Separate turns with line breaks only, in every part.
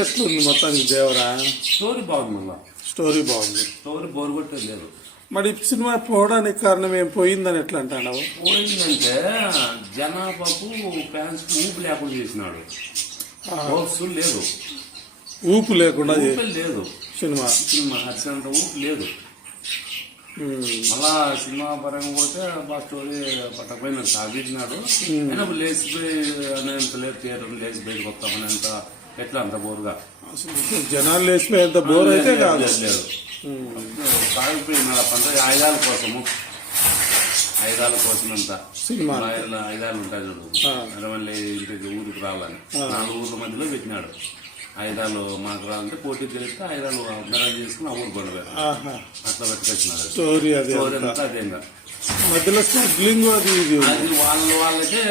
ఎట్లుంది మొత్తానికి దేవరా
స్టోరీ బాగుంది మళ్ళా
స్టోరీ బాగుంది.
స్టోరీ బోర్ కొట్టేది లేదు.
మరి ఈ సినిమా పోవడానికి కారణం ఏం? పోయిందని ఎట్లా అంటున్నావు
పోయిందంటే జనాభాకు ఫ్యాన్స్ ఊపు లేకుండా చేసినాడు. హోప్స్ లేదు.
ఊపు లేకుండా
లేదు.
సినిమా.
సినిమా అత్యంత ఊపు లేదు. మళ్ళా సినిమా పరంగా పోతే బాగా స్టోరీ పట్టకపోయిన సాగించినాడు లేచిపోయి అనేంత లేదు థియేటర్ లేచి బయటకు వస్తామనేంత ఎట్లా అంత బోరుగా?
జనాలు లేచిపోయేంత బోర్ అయితే కాదు.
లేదు, పంట ఆయుధాల కోసము. ఆయుధాల కోసం అంతా
సినిమా
ఆయుధాలు ఉంటాయి చూడు. అది మళ్ళీ ఇంటికి ఊరికి రావాలని. నాలుగు ఊర్ల మధ్యలో పెట్టినాడు. ఆయుధాలు మాకు రావాలంటే పోటీ తెలిస్తే ఆయుధాలు అందరం చేసుకుని ఆ ఊరు పండుగ
ఆహా.
అట్లా పెట్టుకొచ్చినాడు
స్టోరీ అది అంతా.
అదేంగా
మధ్యలో స్మగ్లింగ్ అది ఇది.
అది వాళ్ళ వాళ్ళకే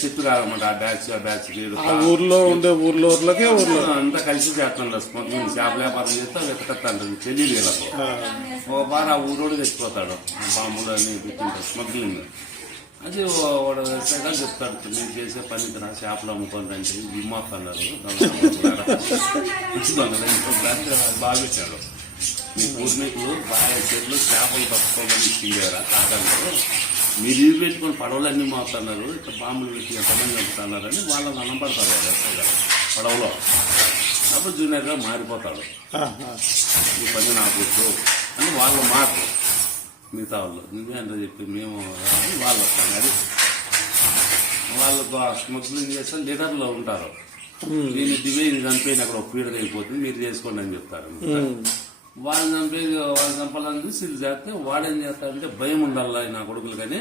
చెప్పి కాదన్నమాట ఆ బ్యాచ్ ఆ బ్యాచ్
ఆ ఊర్లో ఉండే ఊర్లో ఊర్లకే ఊర్లో
అంతా కలిసి చేస్తాను స్మగ్లింగ్ చేప వ్యాపారం చేస్తే వెతకత్తాంటుంది తెలియదు వీళ్ళకు
ఆ,
ఓ బాగా ఆ ఊరోడు తెచ్చిపోతాడు బాంబులు అన్ని పెట్టింటారు స్మగ్లింగ్ అది వాడు వచ్చాక చెప్తాడు మీరు చేసే పని ఇక్కడ చేపలు అమ్ముకోండి అంటే విమాక్ అన్నారు బాగా పెట్టాడు మీ పూర్ణికులు బాగా చెట్లు చేపలు పట్టుకోమని ఇచ్చిండారా కాదంలో మీరు ఇవి పెట్టుకొని పడవలన్నీ మారుతున్నారు ఇక్కడ బాంబులు పెట్టి ఎంతమంది చంపుతున్నారని వాళ్ళని అనబడతారు వాళ్ళు ఎక్కడ పడవలో. అప్పుడు జూనియర్గా మారిపోతాడు. ఈ పని నాకు వద్దు అని వాళ్ళు మాట. మిగతా వాళ్ళు నువ్వే అంటే చెప్పి మేము అని వాళ్ళు వస్తాను అది వాళ్ళకు స్మగ్లింగ్ చేస్తే లీడర్లో ఉంటారు. దీన్ని దివే ఇది చంపేది అక్కడ ఒక పీడ అయిపోతుంది మీరు చేసుకోండి అని చెప్తారు. వాళ్ళని చంపే వాళ్ళని చంపాలని చూసి ఇది చేస్తే వాడేం చేస్తాడంటే భయం ఉండాలి నా కొడుకులు కానీ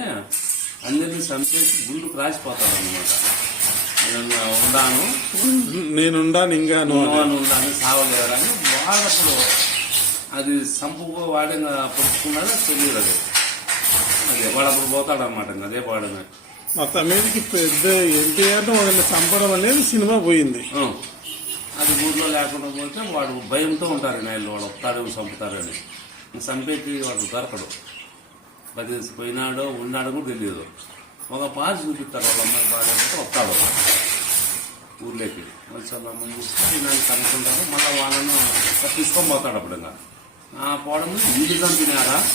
అందరినీ చంపేసి రాసిపోతాడు అనమాట నేను ఉండాను?
నేనుండాను.
ఉన్నవాళ్ళు ఉండాలని సావలేరని వాడప్పుడు అది సంపుకో వాడిన పుడుచుకున్నాడో తెలియదు అది. అది వాడప్పుడు పోతాడు అనమాట అదే వాడమే.
మొత్తం మీదకి పెద్ద ఎన్టీఆర్ వాళ్ళని చంపడం అనేది సినిమా పోయింది.
అది ఊర్లో లేకుండా పోతే వాడు భయంతో ఉంటారు నాయలు వాడు. వస్తాడు చంపుతారని. చంపేకి వాడు దొరకడు. పది పోయినాడో ఉన్నాడో కూడా తెలియదు. ఒక పాస్ చూపిస్తారు వాళ్ళ అమ్మాయి బాగా వస్తాడు ఊర్లోకి. అమ్మని చూసి నాకు కనుక్కుంటారు మళ్ళీ వాళ్ళను తీసుకొని పోతాడు అప్పుడు ఇంకా. ఆ పోవడం వీళ్ళు చంపినారా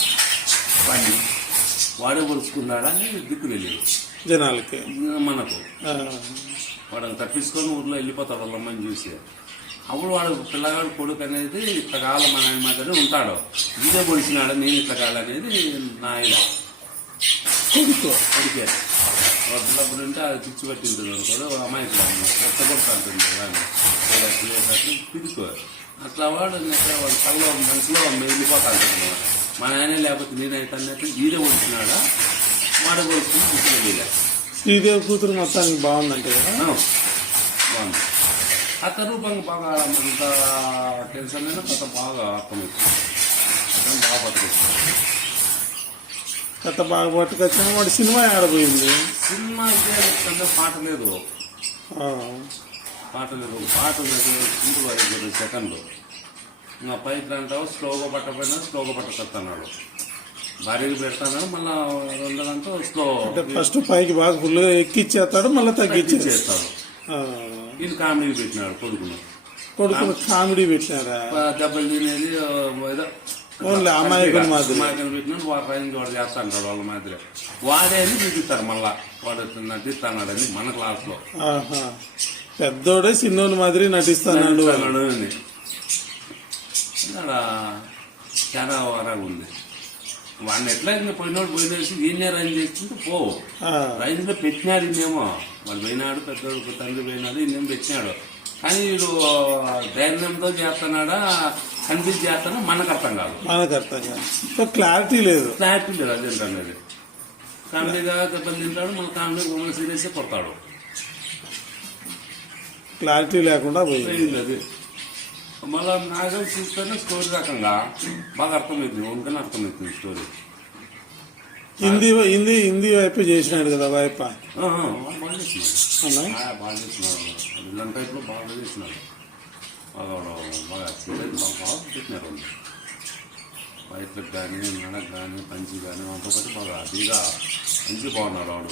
వాడిని. వాడే పొలుచుకున్నాడా అని దిక్కు తెలియదు.
జనాలకి.
మనకు. వాడు తప్పించుకొని ఊర్లో వెళ్ళిపోతాడు వాళ్ళ అమ్మని చూసి. అప్పుడు వాడు పిల్లగాడు కొడుకు అనేది ఇట్లా కావాలి మా నాయన మాత్రమే ఉంటాడు. ఇదే పొడిచినాడు నేను ఇట్లా కావాలనేది నా ఆయన
కొడుకు
కొడుకే వాడు పిల్లప్పుడు ఉంటే అది పిచ్చి పట్టింటుంది అనుకోదు అమ్మాయి రెచ్చగొడుతుంటుంది కానీ పిడుకో అట్లా వాడు వాడు కళ్ళలో మనసులో వెళ్ళిపోతా ఉంటుంది మా నాయన లేకపోతే నేనైతే అన్నట్టు ఈడే పొడిచినాడా వాడు పొడుచుకుని పిచ్చి
శ్రీదేవి కూతురు మొత్తానికి బాగుందంటే కదా?
బాగుంది. కథ రూపంగా బాగా అంత టెన్షన్ అయినా కథ బాగా అర్థమవుతుంది కథ బాగా పట్టుకొచ్చింది
కథ బాగా పట్టుకొచ్చిన వాడి సినిమా ఆడపోయింది
సినిమా అంటే పాట లేదు. పాట లేదు. పాట లేదు. సింపుల్ ఐదు సెకండ్లు ఇంకా పైకి అంటావు స్లోగా పట్టపోయినా స్లోగా పట్టుకొస్తున్నాడు భారీగా పెడతాను? మళ్ళా దాంట్లో స్లో.
అంటే ఫస్ట్ పైకి బాగా ఫుల్గా ఎక్కిచ్చేస్తాడు మళ్ళీ తగ్గించేస్తాడు.
చేస్తాడు ఇది కామెడీ పెట్టినాడు కొడుకును.
కొడుకును కామెడీ. పెట్టినారా
దెబ్బలు తినేది ఏదో.
ఓన్లీ అమాయకుని మాదిరి.
అమాయకుని పెట్టినట్టు వాడు రైంజ్ వాడు చేస్తా అంటాడు వాళ్ళ మాదిరి. వాడే అని చూపిస్తారు మళ్ళా. వాడు నటిస్తాడు మన క్లాస్లో
ఆహా. పెద్దోడే చిన్నోని మాదిరి
నటిస్తాడు అని చాలా వరగా ఉంది. వాడిని ఎట్లా ఇంకా పోయినోడు పోయినేసి ఈయనే రైన్ చేసుకుంటూ రైన్లో పెట్టినాడు ఇన్నేమో వాడు పోయినాడు పెద్దోడు తండ్రి పోయినాడు ఇన్నేం పెట్టినాడు. కానీ వీడు ధైర్యంతో చేస్తున్నాడా కనిపించి చేస్తానా మనకు అర్థం కాదు.
మనకు అర్థం కాదు. క్లారిటీ లేదు.
క్లారిటీ లేదు అది అనేది కామెడీగా దెబ్బలు తింటాడు మన కామెడీ మమ్మల్ని సీరియస్ కొడతాడు.
క్లారిటీ లేకుండా పోయింది
అది. మళ్ళా నాగల్ చూస్తేనే స్టోరీ రకంగా బాగా అర్థమవుతుంది వంకనే అర్థమవుతుంది స్టోరీ
హిందీ హిందీ హిందీ వైపు చేసినాడు కదా వైప
బాగా ఆ, బాగా చేస్తున్నాడు విలన్ టైప్లో బాగా చేస్తున్నాడు బాగా బాగా పెట్టినారు వైట్లకు కానీ మెడకు కానీ పంచి కానీ అంత ఒకటి బాగా అదిగా మంచి బాగున్నాడు వాడు.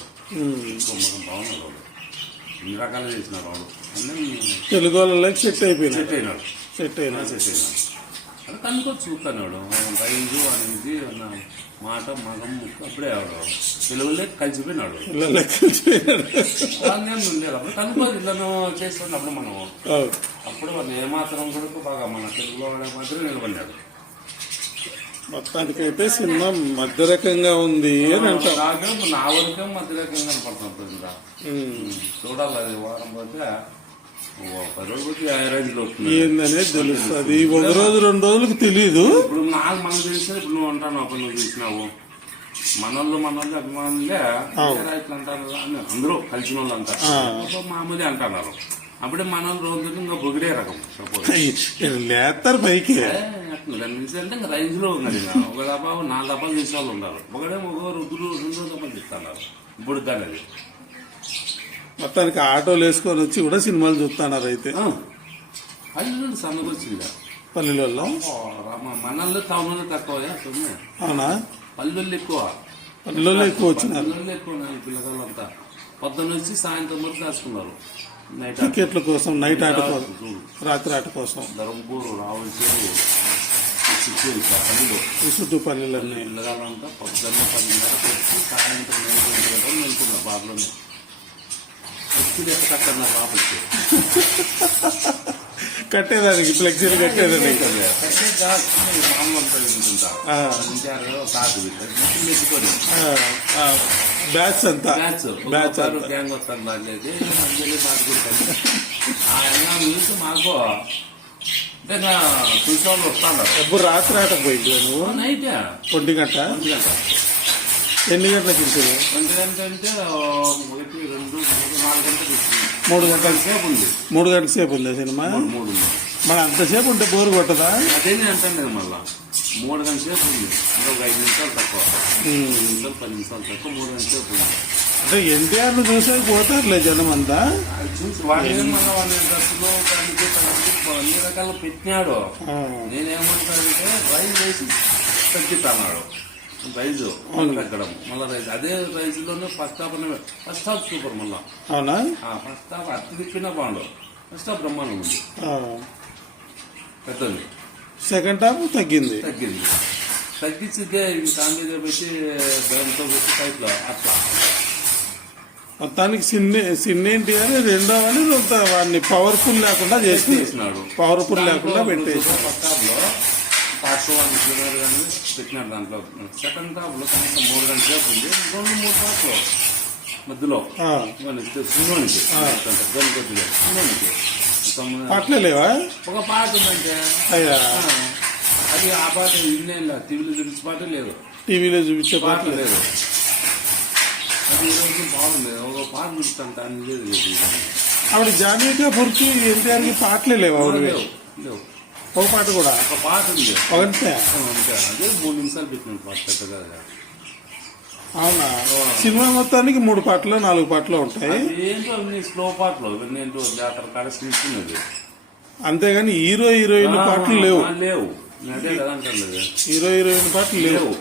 బాగున్నాడు వాడు. ఇన్ని రకాలు చేసినాడు వాడు. అన్నీ
తెలుగు వాళ్ళకి సెట్ అయిపోయినాడు.
సెట్ అయినాడు.
సెట్ అయినాడు
సెట్ అయినాడు అది కనుక్కొని చూస్తున్నాడు రైజు అనేది అన్న మాట మగం ముక్కు అప్పుడే ఆడు తెలుగులో కలిసిపోయినాడు.
పిల్లలకి కలిసిపోయినాడు
అలానే ఉండేది అప్పుడు కనుక్కోదు ఇళ్ళను చేస్తున్నప్పుడు మనం. అప్పుడు వాళ్ళు ఏమాత్రం కూడా బాగా మన తెలుగులో మాత్రం నిలబడినాడు
మొత్తానికైతే సినిమా మధ్య రకంగా ఉంది అని అంటాం.
నా వరకే మధ్య రకంగా కనపడుతుంది ఇంకా
ఉమ్.
చూడాలి అది వారం పోతే రోజులు రేంజ్
ఏందనేది తెలుస్తుంది. ఒక రోజు రెండు రోజులకు తెలియదు
ఇప్పుడు నాకు మనం తెలిసిన ఇప్పుడు నువ్వు అంటాను అప్పుడు నువ్వు చూసినావు. మనోళ్ళు మనోళ్ళు అభిమానులే "ఏరా ఇట్లా అంటారు కదా" అని అందరూ కలిసిన వాళ్ళు అంటారు. మామూలు అంటున్నారు. అప్పుడే మనోళ్ళు రోజు ఇంకా బొగిడే రకం. సపోజ్.
లేస్తారు పైకి.
అంటే ఇంకా రైంజ్లో ఉన్నది. ఒక డబ్బా నాలుగు డబ్బాలు తీసే వాళ్ళు ఉన్నారు. ఒకడే ఒక రుద్దులు రెండు డబ్బాలు తీస్తున్నారు ఇప్పుడు అది
మొత్తానికి ఆటోలు వేసుకొని వచ్చి కూడా సినిమాలు చూస్తున్నారు అయితే.
పల్లెలు సన్నగా వచ్చింది
పల్లెలలో
మనల్లో టౌన్లో తక్కువ
అవునా?
పల్లెళ్ళు ఎక్కువ.
పల్లెలలో ఎక్కువ వచ్చినారు.
పల్లెళ్ళు ఎక్కువ ఉన్నాయి పిల్లగాళ్ళంతా. పొద్దున్న వచ్చి సాయంత్రం వరకు కాసుకున్నారు నైట్
టికెట్ల కోసం నైట్ ఆట కోసం రాత్రి ఆట కోసం.
ధర్మపూరు రావులసేరు
చుట్టూ పల్లెలన్నీ.
పిల్లగాళ్ళంతా పొద్దున్న వచ్చి సాయంత్రం వెళ్తున్నారు బాబులోనే
కట్టేదానికి ఫ్లెక్సీలు కట్టేదానికి. బ్యాచ్ అంతా. బ్యాచ్.
గ్యాంగ్ వస్తాను మాకు వస్తాడు
ఎప్పుడు రాత్రి ఆటకు పోయింది నువ్వు?
నైట్.
ఒంటి గంట?
ఒంటి గంట.
ఎన్ని గంటలకు
అంటే ఒకటి రెండు మూడు నాలుగు
మూడు గంటల.
సేపు ఉంది.
మూడు గంటల సేపు ఉందా సినిమా?
మూడు
మరి అంతసేపు ఉంటే బోరు కొట్టదా?
అదే నేను అంటాను మళ్ళా? మూడు గంటల సేపు ఉంది. ఇంకా ఒక ఐదు నిమిషాలు తక్కువ. ఐదు నిమిషాలు పది నిమిషాలు తక్కువ మూడు గంటల సేపు ఉంది.
అంటే ఎన్టీఆర్ను చూసే పోతారులే జనం అంతా.
చూసి వాళ్ళ డ్రెస్సులు అన్ని రకాలు పెట్టినాడు. నేనేమంటానంటే రైస్ వేసి తగ్గిస్తున్నాడు. రైజు. తగ్గడం. మళ్ళీ రైస్ అదే రైజులోనే first half first half super మళ్ళా.
అవునా?
ఫస్ట్ హాఫ్ అతి తిప్పిన బాగుండు ఫస్ట్ హాఫ్ బ్రహ్మాండం ఉంది. పెద్దది.
సెకండ్ హాఫ్ తగ్గింది.
తగ్గింది. తగ్గించితే ఇవి కాంబేజ్ పెట్టి దాంతో పెట్టి టైప్లో అట్లా.
మొత్తానికి సిన్ని సిన్ని ఎన్టీఆర్ రెండో అని వాడిని పవర్ఫుల్ లేకుండా చేసి పవర్ఫుల్ లేకుండా పెట్టేసి.
ఫస్ట్ పార్ట్ వన్ కిలోమీటర్ కానీ పెట్టినాడు దాంట్లో. సెకండ్ హాఫ్లో కనీసం మూడు గంటల ఉంది రెండు మూడు పాటలు మధ్యలో.
ఆ,
సినిమానికి గణపతిలో సినిమానికి
పాటలే లేవా?
ఒక పాట ఉందంటే. అది ఆ పాట ఇన్నే టీవీలో చూపించే పాట లేదు.
టీవీలో చూపించే
పాట
పాటలు
లేదు. అది ఈరోజు బాగుంది. ఒక పాట చూస్తాను దాని లేదు.
ఆవిడ జానీగా పురుచు ఎన్టీఆర్కి పాటలే లేవా ఆవిడ?
లేవు లేవు.
ఒక పాట కూడా.
ఒక పాట ఉంది. అంతే. అదే మూడు నిమిషాలు పెట్టిన పాట పెద్దగా.
అవునా? సినిమా మొత్తానికి మూడు పాటలు నాలుగు పాటలు ఉంటాయి.
ఏంటో అన్ని స్లో పాటలు. ఏంటో జాతర కాడ
అంతేగాని హీరో హీరోయిన్ పాటలు లేవు.
లేవు. అదే కదా కదా.
హీరో హీరోయిన్ పాటలు లేవు.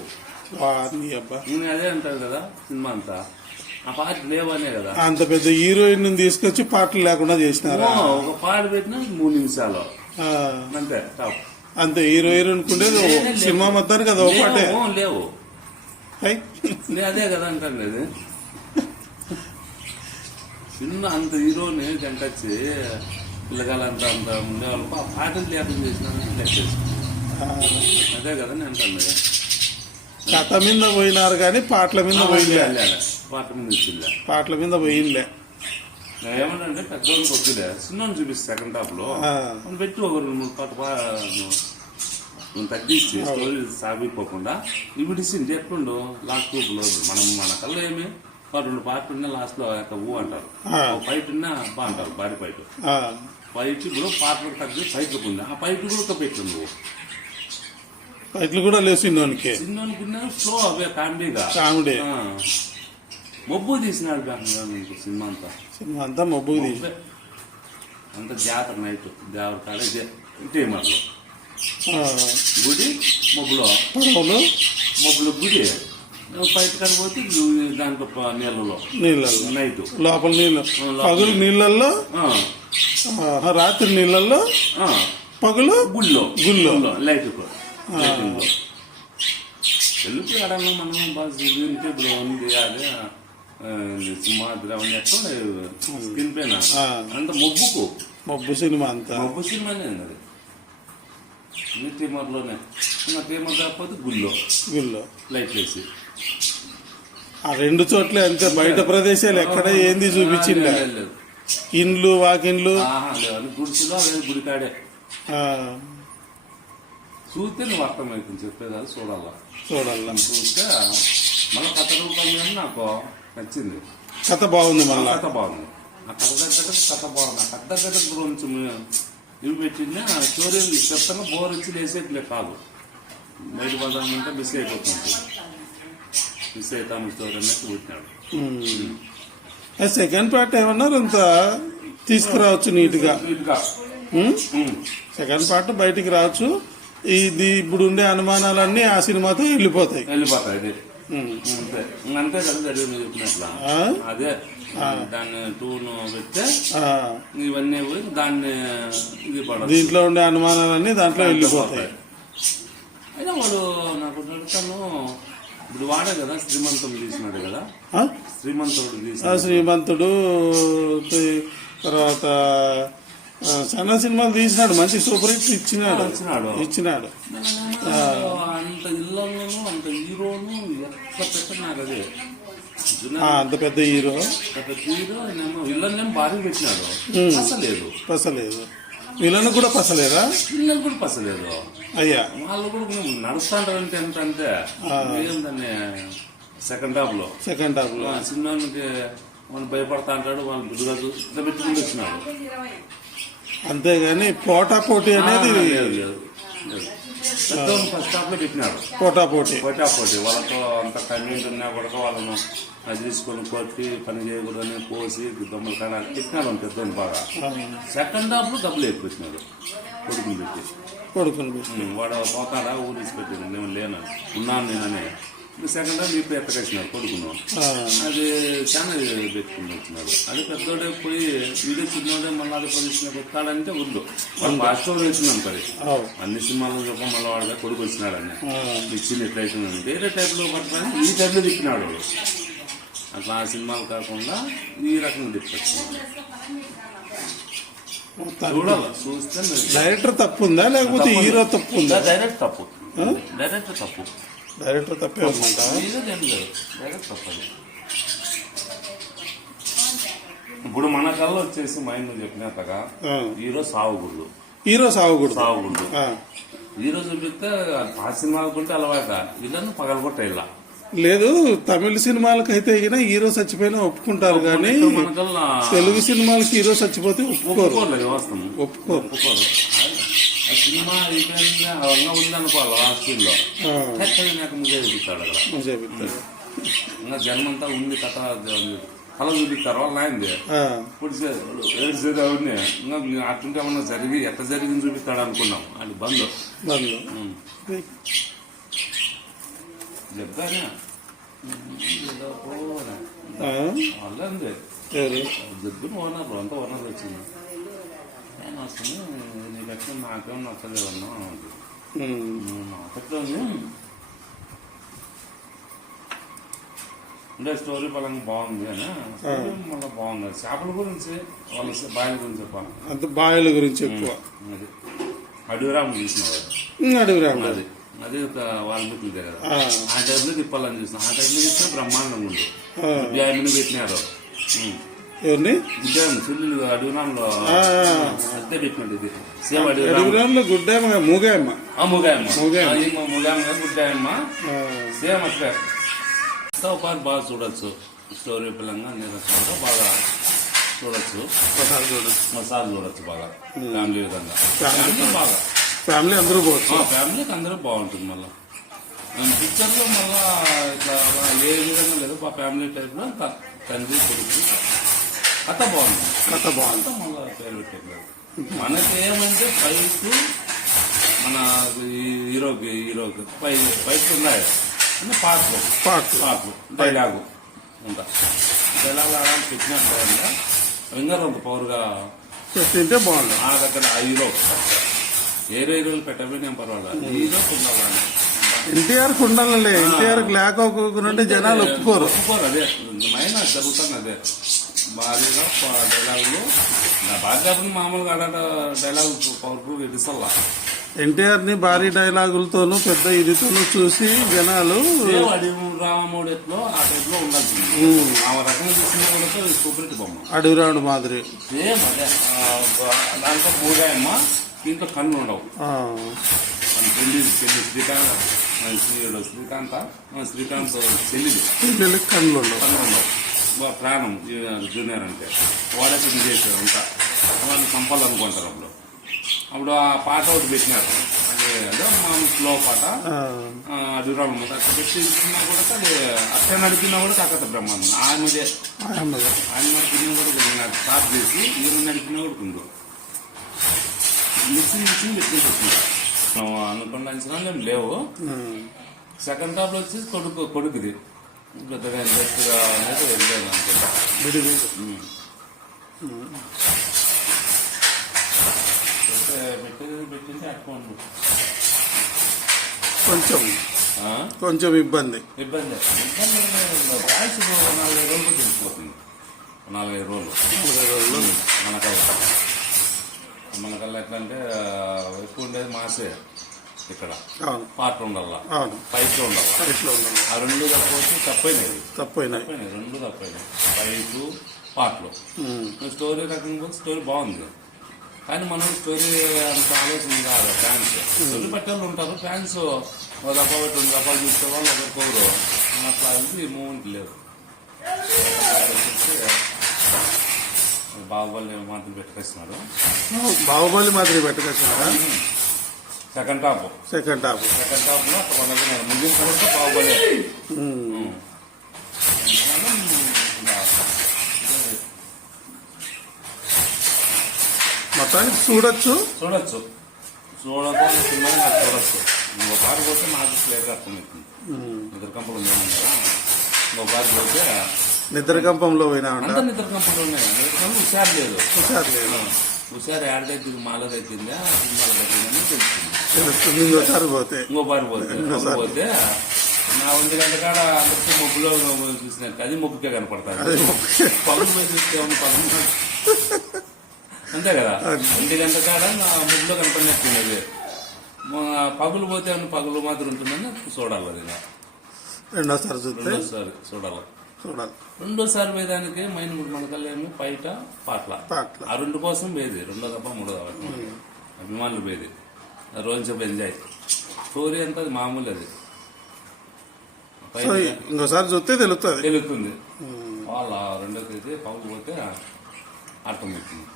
నేను అదే అంటాను కదా సినిమా అంతా. ఆ పాట లేవనే కదా.
అంత పెద్ద హీరోయిన్ తీసుకొచ్చి పాటలు లేకుండా చేసినారా?
ఒక పాట పెట్టినా మూడు నిమిషాలు. అంతే టాప్.
అంతే హీరో ఉండేది ఓ- సినిమా మొత్తానికి అది ఒక పాటే
లేవు, అదే కదా అంటాను లేదు సినిమా అంత హీరోని జంటచ్చి పిల్లగాలంతా అంత ఉండేవాళ్ళు. ఆ పాటలు లెక్కేసి
ఆ,
అదే కదా నేను అంటాను కదా.
కథ మీద పోయినారు కానీ పాటల మీద పోయిందే
పాట మీద
పాటల మీద పోయిందే
ఏమనంటే పెద్దవాళ్ళకి వద్దులే సినిమాని చూపిస్తే సెకండ్ హాఫ్లో.
ఆ.
మనం పెట్టి ఒక రెండు మూడు పాట నువ్వు తగ్గించి స్టోరీ సాగిపోకుండా ఇవి ఇచ్చింది ఎట్లుండు లాస్ట్ గ్రూప్లో మనం మన కల్లో ఏమి? ఒక రెండు పాటలు ఉన్నా లాస్ట్లో యొక్క ఊ అంటారు. ఫైట్ ఉన్నా బా అంటారు బాడీ ఫైట్ ఫైట్ ఇప్పుడు పాటలు తగ్గి ఫైట్లకు ఉంది ఆ ఫైట్ కూడా పెట్టు నువ్వు.
ఇట్లు కూడా లేవు సిన్నోనికి
సినిమానుకున్నా స్లో అవే కామెడీగా.
కామెడీ.
మబ్బు తీసినాడు సినిమా అంతా.
అంతా మబ్బుకు తీసి
మబ్బే. అంత జాతర నైట్ దేవర కాడ
ఆ,
గుడి మబ్బులో. మబ్బులో? గుడి. బయట కడిపోతే దాంట్లో నీళ్ళలో.
నీళ్ళల్లో.
నైట్.
లోపల నీళ్ళు. పగులు నీళ్ళల్లో? రాత్రి నీళ్ళల్లో?
ఆ,
పగులు?
గుళ్ళో.
గుళ్ళో.
లైట్ లైటింగ్లో. వెళ్ళిపోయి ఆడాము మనం బాగా ఉంది? అదే. అవన్నీ ఎట్లా స్కిన్ పైన. అంత మొబ్బుకు?
మబ్బు సినిమా అంతా.
మొబ్బు సినిమానే అది. అన్ని టీమర్లోనే. ఇంకా టీమర్ కాకపోతే గుళ్ళో.
గుళ్ళో.
లైట్ వేసి.
ఆ రెండు చోట్ల అంతే. బయట ప్రదేశాలు ఎక్కడ ఏంది చూపించిందా. ఇండ్లు వాకిండ్లు.
గుడిసిలో గుడికాడే. చూస్తే నువ్వు అర్థమవుతుంది. చెప్పేది అది చూడాలా?
చూడాల.
చూస్తే మళ్ళీ కథ రూపంలో నాకు? నచ్చింది.
కథ బాగుంది మళ్ళా.
కథ బాగుంది. ఆ కథ దగ్గర కథ బాగుంది. ఆ కథ దగ్గర గురించి ఇవి పెట్టింది? ఆ స్టోరీ చెప్తాను బోర్ ఇచ్చి వేసేట్లే కాదు. బయట పదాలంటే మిస్ అయిపోతుంది మిస్ అవుతాము స్టోరీ అన్నట్టు పెట్టినాడు.
సెకండ్ పార్ట్ ఏమన్నారు అంత తీసుకురావచ్చు నీట్గా. సెకండ్ పార్ట్ బయటికి రావచ్చు. ఇది ఇప్పుడు ఉండే అనుమానాలన్నీ ఆ సినిమాతో వెళ్ళిపోతాయి.
వెళ్ళిపోతాయి. అంతే. అంతే కదా జరిగింది చెప్పినట్లా.
ఆ?
అదే. దాన్ని టూను పెడితే ఇవన్నీ పోయి దాన్ని ఇది
దీంట్లో ఉండే అనుమానాలన్నీ దాంట్లో వెళ్ళిపోతాయి.
అయినా వాడు నాకు అడుగుతాను ఇప్పుడు వాడే కదా శ్రీమంతం తీసినాడు కదా? శ్రీమంతుడు
ఆ
తీసినాడు
శ్రీమంతుడు తర్వాత చాలా సినిమాలు తీసినాడు. మంచి సూపర్ హిట్ ఇచ్చినాడు.
ఇచ్చినాడు.
ఇచ్చినాడు.
అంత ఇళ్ళలోనూ అంత హీరోను ఎట్లా పెట్ట నాకు అదే
అంత పెద్ద హీరో.
పెద్ద హీరో ఆయనేమో ఇళ్ళనేమో భారీ పెట్టినాడు. పసలేదు.
పసలేదు. వీళ్ళని కూడా పసలేదా?
పిల్లలు కూడా పసలేదు.
అయ్యా.
వాళ్ళు కూడా నువ్వు నడుస్తాంటారంటే ఎంత అంటే ఏంటనే సెకండ్ హాఫ్లో.
సెకండ్ హాఫ్లో.
ఆ చిన్నోనికి వాళ్ళు భయపడతా అంటాడు వాళ్ళు బుద్ధిగా ఇట్లా పెట్టుకుని వచ్చినాడు
అంతేగాని పోటా పోటీ అనేది
లేదు, లేదు, లేదు. పెద్దోడు ఫస్ట్ హాఫ్లో పెట్టినాడు
పోటా పోటీ
పోటా పోటీ వాళ్ళతో అంత కన్వీనెంట్ ఉన్నా కూడా వాళ్ళను అది తీసుకొని కొట్టి పని చేయకూడదని పోసి దొమ్మలు కానీ పెట్టినాడు పెద్దోని బాగా సెకండ్ హాఫ్లో డబ్బులు ఎక్కువ పెట్టినాడు కొడుకుని పెట్టి
కొడుకుని పెట్టి.
ఉమ్, వాడు పోతాడా ఊరికి పెట్టింది నేను లేను ఉన్నాను నేనని సెకండ్ హాఫ్ ఇప్పుడు ఎత్తకేసినాడు కొడుకును. అది చాలా పెట్టుకుని వచ్చినాడు అది పెద్దోడే పోయి వీడియో చిన్నోడే మళ్ళీ అది పొజిషన్ కొట్టాడంటే వద్దు. వాడు ఫాస్ట్
అవు.
అన్ని సినిమాల్లో చెప్ప మళ్ళీ వాడుగా కొడుకు వచ్చినాడని. ఇచ్చింది ఎట్లా అవుతుందని వేరే టైప్లో పట్టుకొని ఈ టైప్లో తిప్పినాడు. అట్లా ఆ సినిమాలు కాకుండా ఈ రకంగా మీరు-
డైరెక్టర్ తప్పు ఉందా? లేకపోతే హీరో తప్పు ఉందా?
డైరెక్ట్ తప్పు. డైరెక్ట్ తప్పు.
డైరెక్టర్ తప్పే ఉందంట.
ఇప్పుడు మన కళ్ళు వచ్చేసి మైండ్ చెప్పినట్టుగా హీరో సావుగుడు
హీరో
సావుగుడు
ఆ,
హీరో చూపిస్తే ఆ సినిమాలు కొంటే అలవాట. వీళ్ళని పగలగొట్ట ఇలా.
లేదు తమిళ సినిమాలకు అయితే గిన హీరో చచ్చిపోయినా ఒప్పుకుంటారు కానీ తెలుగు సినిమాలకి హీరో చచ్చిపోతే ఒప్పుకోరు.
ఒప్పుకోరు. సినిమా అయిపోయింది అవన్నీ ఉందనుకోవాలి
ఆ,
నాకు ముందే చూపిస్తాడు అక్కడ.
చెప్తారు.
ఇంకా జన్మంతా ఉంది కథ కళ చూపిస్తారు? వాళ్ళు నాయంది
ఆ,
ఇప్పుడు ఏడ్చేది అవన్నీ ఇంకా అట్లుంటే ఏమన్నా జరిగి ఎట్లా జరిగింది చూపిస్తాడు అనుకున్నాం. అది బంద్. చెప్తానే. వాళ్ళే ఉంది? జగ్గును ఓనర్ అంతా ఓనర్ వచ్చింది. వస్తుంది నాకేం నచ్చలేదు అన్నా అంటే స్టోరీ పరంగా బాగుంది అని? మళ్ళీ బాగుంది. చేపల గురించి వాళ్ళ బాయిల గురించి చెప్పాను
అంత బాయల గురించి ఎక్కువ.
అది. అడవిరాము చూసినవాడు
ఉమ్, అడవి రాముడు
అది. అది ఒక వాల్మీకి దగ్గర
ఆ,
టైంలో తిప్పాలని చూసిన. ఆ టైంలో చూస్తే బ్రహ్మాండంగా ఉంది పెట్టినారు.
ఎవరిని? రాములో గుడ్డేమ మూగాయమ్మ.
ముగాయమ్మ. గుడ్డాయమ్మ. సేమ్ అట్లే. పాటు బాగా చూడొచ్చు. స్టోరీ పరంగా అన్ని రకాలుగా బాగా చూడొచ్చు.
ఒకసారి చూడు.
మసాలా చూడొచ్చు బాగా. ఫ్యామిలీ విధంగా. ఫ్యామిలీ బాగా.
ఫ్యామిలీ అందరూ పోవచ్చు.
ఫ్యామిలీకి అందరూ బాగుంటుంది మళ్ళీ. పిక్చర్లో మళ్ళా ఇట్లా ఏ విధంగా లేదు. మా ఫ్యామిలీ టైప్లో త- తండ్రి కొడుకు కథ బాగుంటుంది
కథ బాగుంది.
మళ్ళీ పేరు పెట్టలేదు మనకి ఏమంటే ఫైట్ మన హీరోకి హీరోకి ఫైట్ ఫైట్ ఉన్నాయి. పాటలు.
పాటలు.
పాటలు. డైలాగు. ఉంటా. డైలాగ్ ఆడాలి పెట్టినట్టు ఇంకా ఒక పవర్గా
పెట్టింటే బాగుంది
ఆ దగ్గర ఆ హీరో. ఏ హీరోలు పెట్టబోయినా పర్వాలేదు. హీరో ఉండాలని
ఎన్టీఆర్ ఉండాలండి ఎన్టీఆర్ లేకపోకుండా జనాలు ఒప్పుకోరు.
ఒప్పుకోరు అదే. మైన జరుగుతుంది అదే. భారీగా డైలాగులు. నా బాగా మామూలుగా ఆడ డైలాగ్ పవర్ఫుల్ ఎడిసల్లా
ఎన్టీఆర్ని భారీ డైలాగులతోనూ పెద్ద ఇదితోనూ చూసి జనాలు
సేమ్ అడివి రామోడు ఎట్లో ఆ టైప్లో ఉండాల్సింది. ఆ రకంగా చూసిన కూడా సూపర్ హిట్ బొమ్మ.
అడవిరాడు మాదిరి.
దాంట్లో పూజాయమ్మ దీంట్లో కన్ను ఉండవు. పెళ్ళి పెళ్ళి శ్రీకాంత్ శ్రీకాంత శ్రీకాంత్ చెల్లిది
కళ్ళు ఉండవు.
కన్ను ఉండవు. ప్రాణం జూనియర్ అంటే వాడే పెళ్ళి చేశారు అంతా. వాళ్ళు చంపాలనుకుంటారు అప్పుడు. అప్పుడు ఆ పాట ఒకటి పెట్టినారు. అది అదే మా స్లో పాట. అడుగురాలు అన్నమాట. అక్కడ పెట్టి ఇస్తున్నా కూడా అది అట్టే నడిపినా కూడా కాకత బ్రహ్మాండం. ఆమెదే. ఆయన నడిపినా కూడా స్టార్ట్ చేసి ఈయన నడిపినా కూడా కొంచెం. మిక్సింగ్ మిక్సింగ్ మనం అనుకున్న అంచనాలు లేవు. సెకండ్ టాప్ వచ్చి కొడుకు కొడుకుది. పెద్దగా ఇంట్రెస్ట్గా అనేది అనుకుంటా పెట్టి పెట్టింది
కొంచెం. కొంచెం ఇబ్బంది.
ఇబ్బంది. ఇబ్బంది బ్యాచ్ నాలుగైదు రోజులు తెలిసిపోతుంది నాలుగైదు రోజులు.
రోజులు.
మనకల్లా. మనకల్లా ఎట్లా అంటే ఎక్కువ ఉండేది మాసే. ఇక్కడ. ఉండాల
అవును.
పైకి ఉండాల ఆ రెండు తప్పవచ్చు తప్పైనది
తప్పైనాయి
తప్పైనది రెండు తప్పైనది పైపు పాటలు. స్టోరీ రకంగా స్టోరీ బాగుంది. కానీ మనం స్టోరీ అంత ఆలోచన కాదు. ఫ్యాన్స్. స్టోరీ పట్టాలు ఉంటారు. ఫ్యాన్స్ ఒక దప్ప పెట్టి రెండు దప్పాలు చూసే వాళ్ళు ఒకరికొకరు అట్లా ఇది మూమెంట్ లేదు. బాహుబలి మాటలు పెట్టుకొచ్చినాడు
బాహుబలి మాదిరి పెట్టుకొచ్చినారా
second top
second half
second టాప్లో బాహుబలి
ఉమ్. మొత్తానికి చూడొచ్చు.
చూడొచ్చు. చూడకపోతే సినిమా చూడొచ్చు. ఇంకోసారి పోతే నాకు క్లియర్గా అర్థమవుతుంది. నిద్రకంపలు కదా ఇంకోసారి పోతే
నిద్రకంపంలో పోయినా
నిద్రకంపలు ఉన్నాయి. నిద్రకంపలు హుషారు లేదు.
హుషారు లేదు.
హుషారు యాడ్ దగ్గర మాల తగ్గిందా సినిమాల తగ్గిందని తెలుస్తుంది
ఇంకోసారి పోతే.
ఇంకోసారి పోతే. పోతే నా ఒంటి గంట కాడ అందరికీ మబ్బులో చూసినట్టు అది మబ్బుకే
మొక్కే.
పగులు పోయి చూస్తే పగులు అంతే కదా? ఒంటి గంట కాడ నా ముగ్గులో కనపడినట్టున్నది పగులు పోతే పగులు మాత్రం ఉంటుందని చూడాలి అది.
రెండోసారి చూస్తే.
రెండోసారి చూడాలి.
చూడాలి
రెండోసారి వేదానికి మైన్ మూడు మనకల్లా ఏమో పైట పాటల.
పాటల.
ఆ రెండు కోసం వేది రెండో తప్ప మూడో తప్ప అభిమానులు వేది. రోజు చెప్పి ఎంజాయ్. స్టోరీ అంతా అది మామూలు అది.
ఇంకోసారి చూస్తే తెలుస్తుంది.
తెలుస్తుంది వాళ్ళ రెండో తేదీ పగులు పోతే అర్థమవుతుంది.